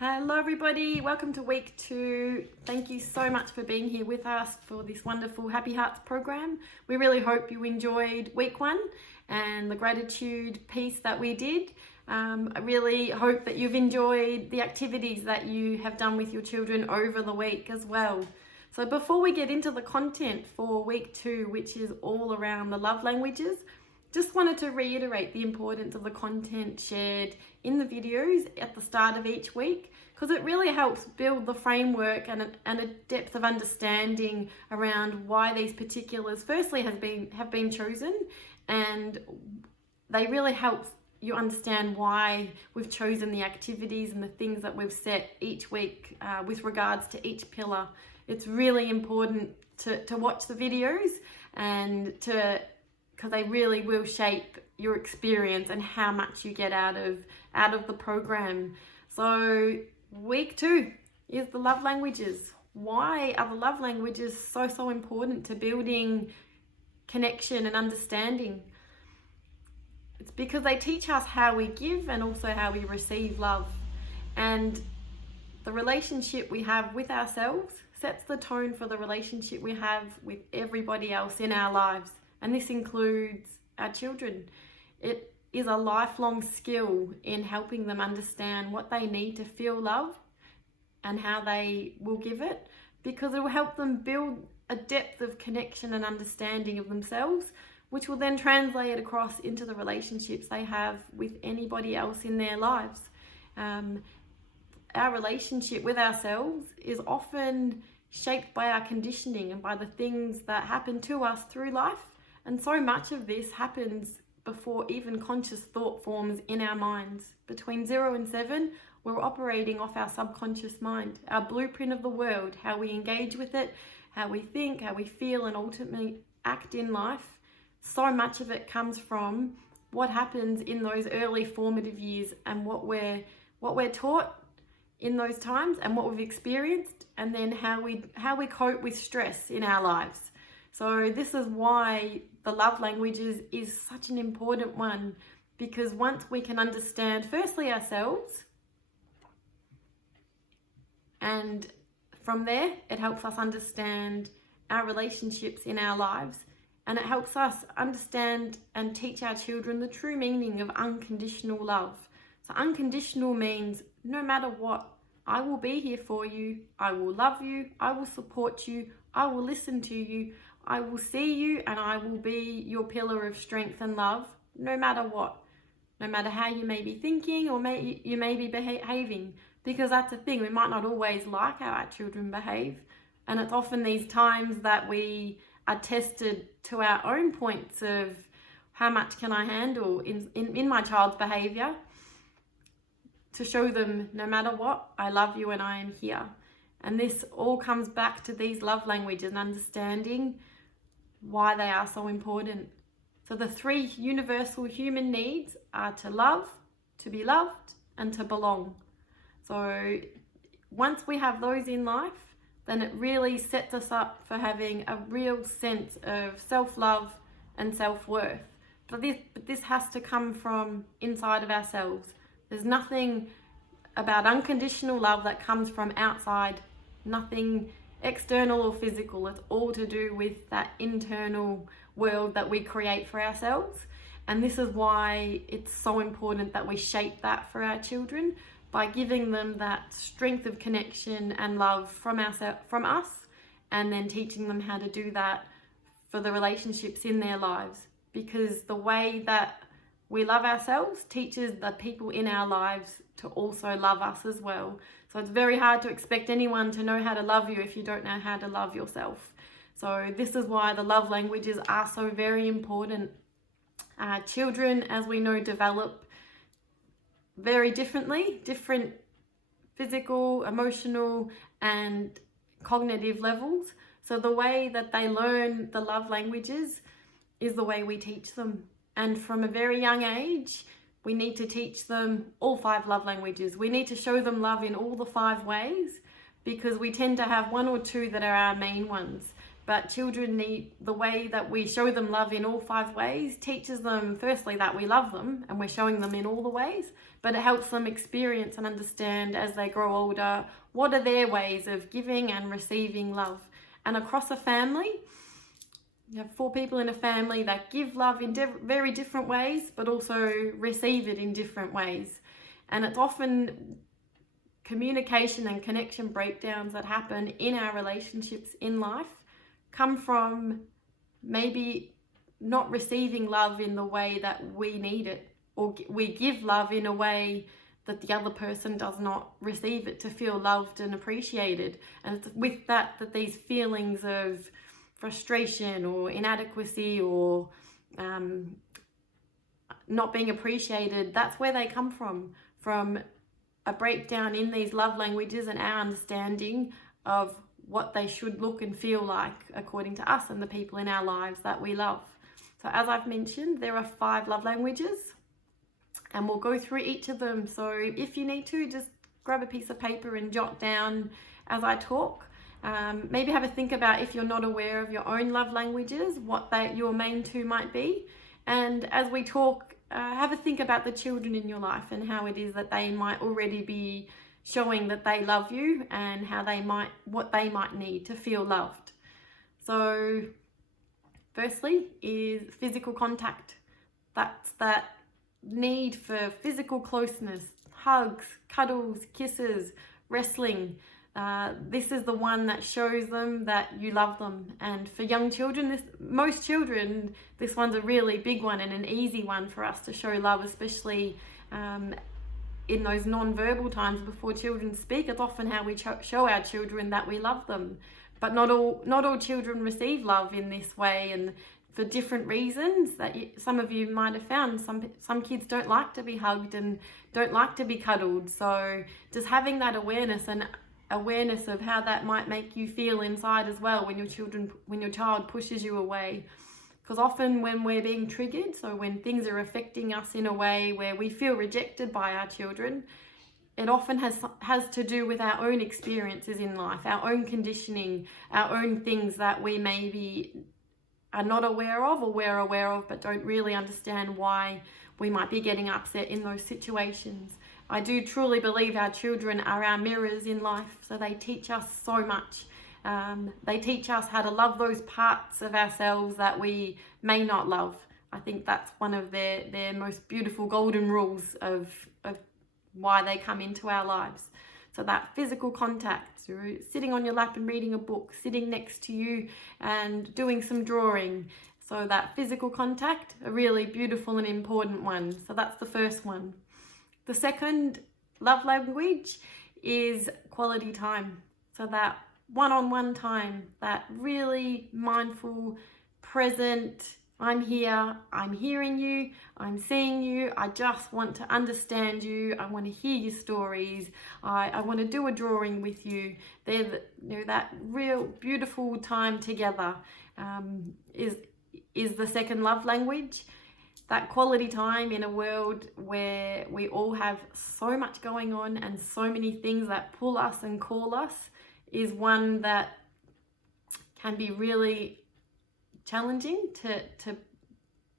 Hello everybody, welcome to week 2. Thank you so much for being here with us for this wonderful Happy Hearts program. We really hope you enjoyed week 1 and the gratitude piece that we did. I really hope that you've enjoyed the activities that you have done with your children over the week as well. So before we get into the content for week 2, which is all around the love languages, just wanted to reiterate the importance of the content shared in the videos at the start of each week, because it really helps build the framework and a depth of understanding around why these particulars firstly have been chosen, and they really help you understand why we've chosen the activities and the things that we've set each week with regards to each pillar. It's really important to watch the videos and because they really will shape your experience and how much you get out of the program. So week 2 is the love languages. Why are the love languages so important to building connection and understanding? It's because they teach us how we give and also how we receive love. And the relationship we have with ourselves sets the tone for the relationship we have with everybody else in our lives. And this includes our children. It is a lifelong skill in helping them understand what they need to feel love and how they will give it, because it will help them build a depth of connection and understanding of themselves, which will then translate across into the relationships they have with anybody else in their lives. Our relationship with ourselves is often shaped by our conditioning and by the things that happen to us through life. And so much of this happens before even conscious thought forms in our minds. Between 0 and 7, we're operating off our subconscious mind, our blueprint of the world, how we engage with it, how we think, how we feel, and ultimately act in life. So much of it comes from what happens in those early formative years and what we're taught in those times and what we've experienced, and then how we cope with stress in our lives. So this is why the love languages is such an important one, because once we can understand firstly ourselves, and from there it helps us understand our relationships in our lives, and it helps us understand and teach our children the true meaning of unconditional love. So unconditional means no matter what, I will be here for you, I will love you, I will support you, I will listen to you, I will see you, and I will be your pillar of strength and love, no matter what. No matter how you may be thinking or you may be behaving. Because that's the thing, we might not always like how our children behave. And it's often these times that we are tested to our own points of how much can I handle in my child's behavior, to show them no matter what, I love you and I am here. And this all comes back to these love languages and understanding why they are so important. So the 3 universal human needs are to love, to be loved, and to belong. So once we have those in life, then it really sets us up for having a real sense of self-love and self-worth. But this has to come from inside of ourselves. There's nothing about unconditional love that comes from outside, nothing external or physical. It's all to do with that internal world that we create for ourselves. And this is why it's so important that we shape that for our children by giving them that strength of connection and love from us, and then teaching them how to do that for the relationships in their lives. Because the way that we love ourselves teaches the people in our lives to also love us as well. So it's very hard to expect anyone to know how to love you if you don't know how to love yourself. So this is why the love languages are so very important. Children, as we know, develop very differently, different physical, emotional, and cognitive levels. So the way that they learn the love languages is the way we teach them. And from a very young age, we need to teach them all 5 love languages. We need to show them love in all the 5 ways, because we tend to have 1 or 2 that are our main ones. But children need the way that we show them love in all 5 ways teaches them firstly that we love them and we're showing them in all the ways, but it helps them experience and understand as they grow older what are their ways of giving and receiving love. And across a family, you have 4 people in a family that give love in very different ways, but also receive it in different ways. And it's often communication and connection breakdowns that happen in our relationships in life come from maybe not receiving love in the way that we need it, or we give love in a way that the other person does not receive it to feel loved and appreciated. And it's with that these feelings of frustration or inadequacy or not being appreciated, that's where they come from a breakdown in these love languages and our understanding of what they should look and feel like according to us and the people in our lives that we love. So as I've mentioned, there are 5 love languages and we'll go through each of them. So if you need to, just grab a piece of paper and jot down as I talk. Maybe have a think about, if you're not aware of your own love languages, what your main 2 might be. And as we talk, have a think about the children in your life and how it is that they might already be showing that they love you and what they might need to feel loved. So firstly is physical contact. That's that need for physical closeness, hugs, cuddles, kisses, wrestling. This is the one that shows them that you love them. And for young children, most children, this one's a really big one and an easy one for us to show love, especially in those non-verbal times before children speak. It's often how we show our children that we love them. But not all children receive love in this way, and for different reasons that some of you might have found. Some kids don't like to be hugged and don't like to be cuddled. So just having that awareness of how that might make you feel inside as well when your child pushes you away. Because often when we're being triggered, so when things are affecting us in a way where we feel rejected by our children, it often has to do with our own experiences in life, our own conditioning, our own things that we maybe are not aware of, or we're aware of but don't really understand why we might be getting upset in those situations. I do truly believe our children are our mirrors in life, so they teach us so much. They teach us how to love those parts of ourselves that we may not love. I think that's one of their most beautiful golden rules of why they come into our lives. So that physical contact, sitting on your lap and reading a book, sitting next to you and doing some drawing. So that physical contact, a really beautiful and important one. So that's the first one. The second love language is quality time. So that one-on-one time, that really mindful, present, I'm here, I'm hearing you, I'm seeing you, I just want to understand you, I want to hear your stories, I want to do a drawing with you. That real beautiful time together is the second love language. That quality time in a world where we all have so much going on and so many things that pull us and call us is one that can be really challenging to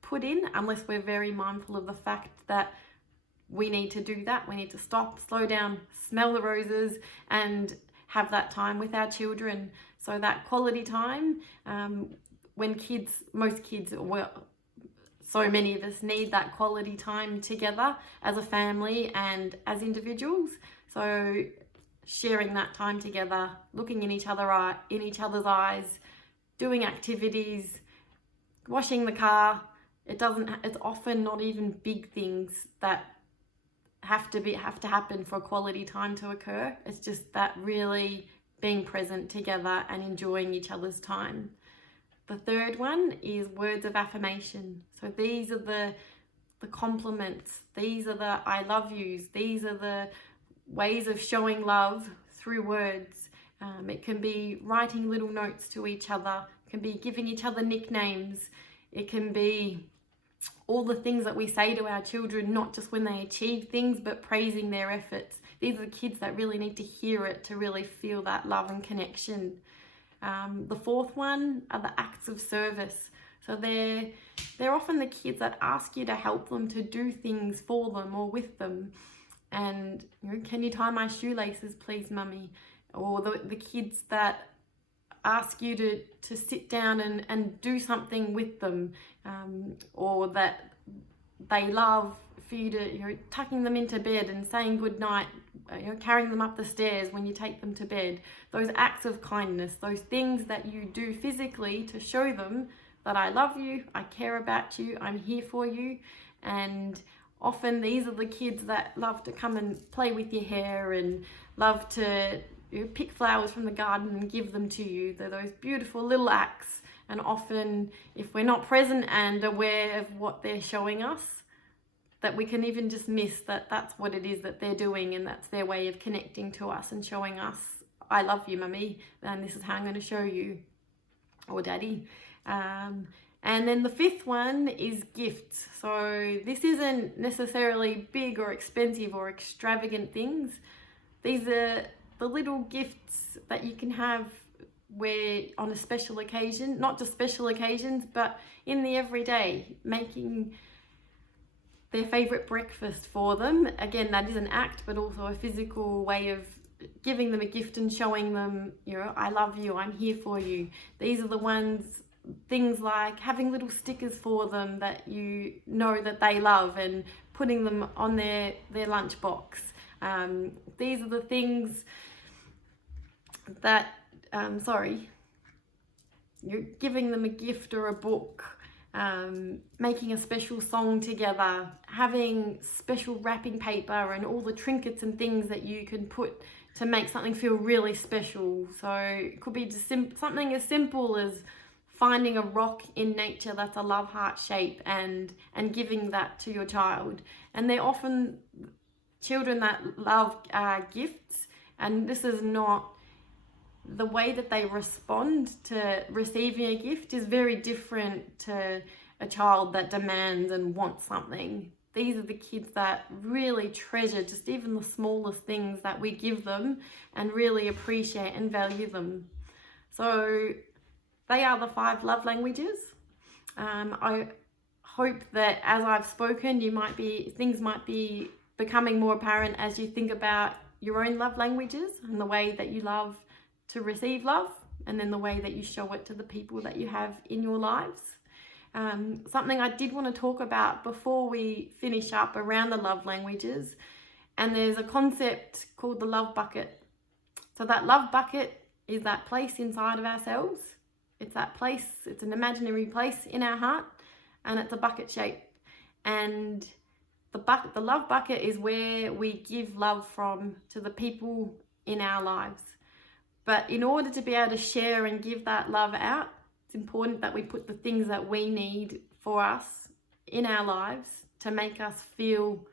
put in unless we're very mindful of the fact that we need to do that. We need to stop, slow down, smell the roses and have that time with our children. So that quality time, when most kids, so many of us need that quality time together as a family and as individuals. So sharing that time together, looking in each other's eyes, doing activities, washing the car. It's often not even big things that have to happen for quality time to occur. It's just that really being present together and enjoying each other's time. The third one is words of affirmation. So these are the compliments. These are the I love yous. These are the ways of showing love through words. It can be writing little notes to each other. It can be giving each other nicknames. It can be all the things that we say to our children, not just when they achieve things, but praising their efforts. These are the kids that really need to hear it to really feel that love and connection. The fourth one are the acts of service. So they're often the kids that ask you to help them, to do things for them or with them. And, you know, can you tie my shoelaces, please, mummy? Or the kids that ask you to sit down and do something with them, or that they love for you to, you know, tucking them into bed and saying good night, you know, carrying them up the stairs when you take them to bed. Those acts of kindness, those things that you do physically to show them that I love you, I care about you, I'm here for you. And often these are the kids that love to come and play with your hair and love to, you know, pick flowers from the garden and give them to you. They're those beautiful little acts. And often if we're not present and aware of what they're showing us, that we can even just miss that that's what it is that they're doing, and that's their way of connecting to us and showing us, I love you, mummy, and this is how I'm going to show you, or daddy. And then the fifth one is gifts. So this isn't necessarily big or expensive or extravagant things. These are the little gifts that you can have where on a special occasion, not just special occasions, but in the everyday, making their favorite breakfast for them. Again, that is an act, but also a physical way of giving them a gift and showing them, you know, I love you, I'm here for you. These are the ones, things like having little stickers for them that you know that they love and putting them on their lunchbox. These are the things that, you're giving them a gift or a book, making a special song together, having special wrapping paper and all the trinkets and things that you can put to make something feel really special. So it could be just something as simple as finding a rock in nature that's a love heart shape and giving that to your child. And they're often children that love gifts, and this is not the way that they respond to receiving a gift is very different to a child that demands and wants something. These are the kids that really treasure just even the smallest things that we give them and really appreciate and value them. So they are the 5 love languages. I hope that as I've spoken, things might be becoming more apparent as you think about your own love languages and the way that you love to receive love, and then the way that you show it to the people that you have in your lives. Something I did want to talk about before we finish up around the love languages, and there's a concept called the love bucket. So that love bucket is that place inside of ourselves. It's that place, it's an imaginary place in our heart, and it's a bucket shape. And the love bucket is where we give love from to the people in our lives. But in order to be able to share and give that love out, it's important that we put the things that we need for us in our lives to make us feel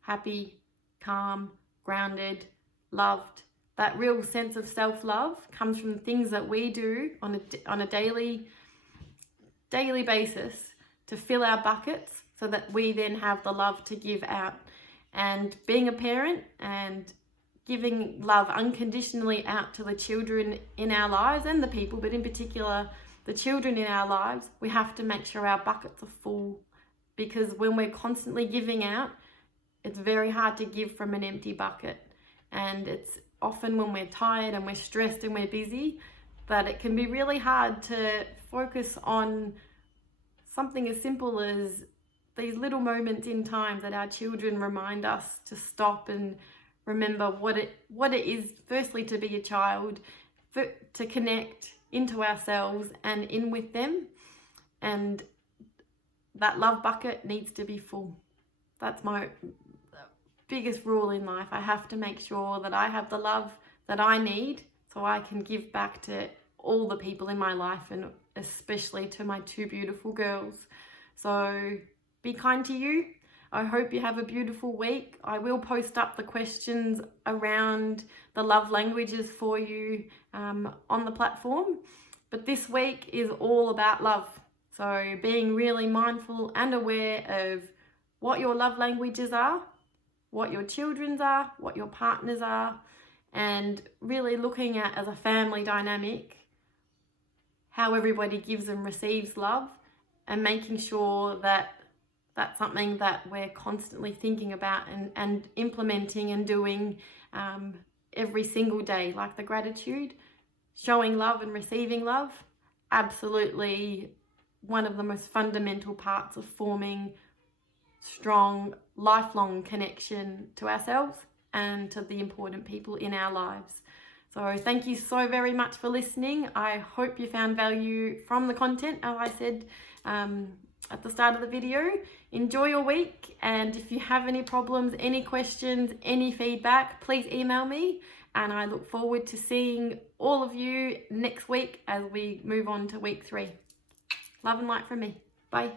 happy, calm, grounded, loved. That real sense of self-love comes from the things that we do on a daily basis to fill our buckets so that we then have the love to give out. And being a parent and giving love unconditionally out to the children in our lives and the people, but in particular the children in our lives, we have to make sure our buckets are full, because when we're constantly giving out, it's very hard to give from an empty bucket. And it's often when we're tired and we're stressed and we're busy that it can be really hard to focus on something as simple as these little moments in time that our children remind us to stop and remember what it is, firstly, to be a child, to connect into ourselves and in with them. And that love bucket needs to be full. That's my biggest rule in life. I have to make sure that I have the love that I need so I can give back to all the people in my life, and especially to my 2 beautiful girls. So be kind to you. I hope you have a beautiful week. I will post up the questions around the love languages for you on the platform. But this week is all about love. So being really mindful and aware of what your love languages are, what your children's are, what your partners are, and really looking at as a family dynamic how everybody gives and receives love, and making sure that that's something that we're constantly thinking about and implementing and doing every single day, like the gratitude, showing love and receiving love. Absolutely one of the most fundamental parts of forming strong, lifelong connection to ourselves and to the important people in our lives. So thank you so very much for listening. I hope you found value from the content, as I said at the start of the video. Enjoy your week, and if you have any problems, any questions, any feedback, please email me, and I look forward to seeing all of you next week as we move on to week 3. Love and light from me. Bye.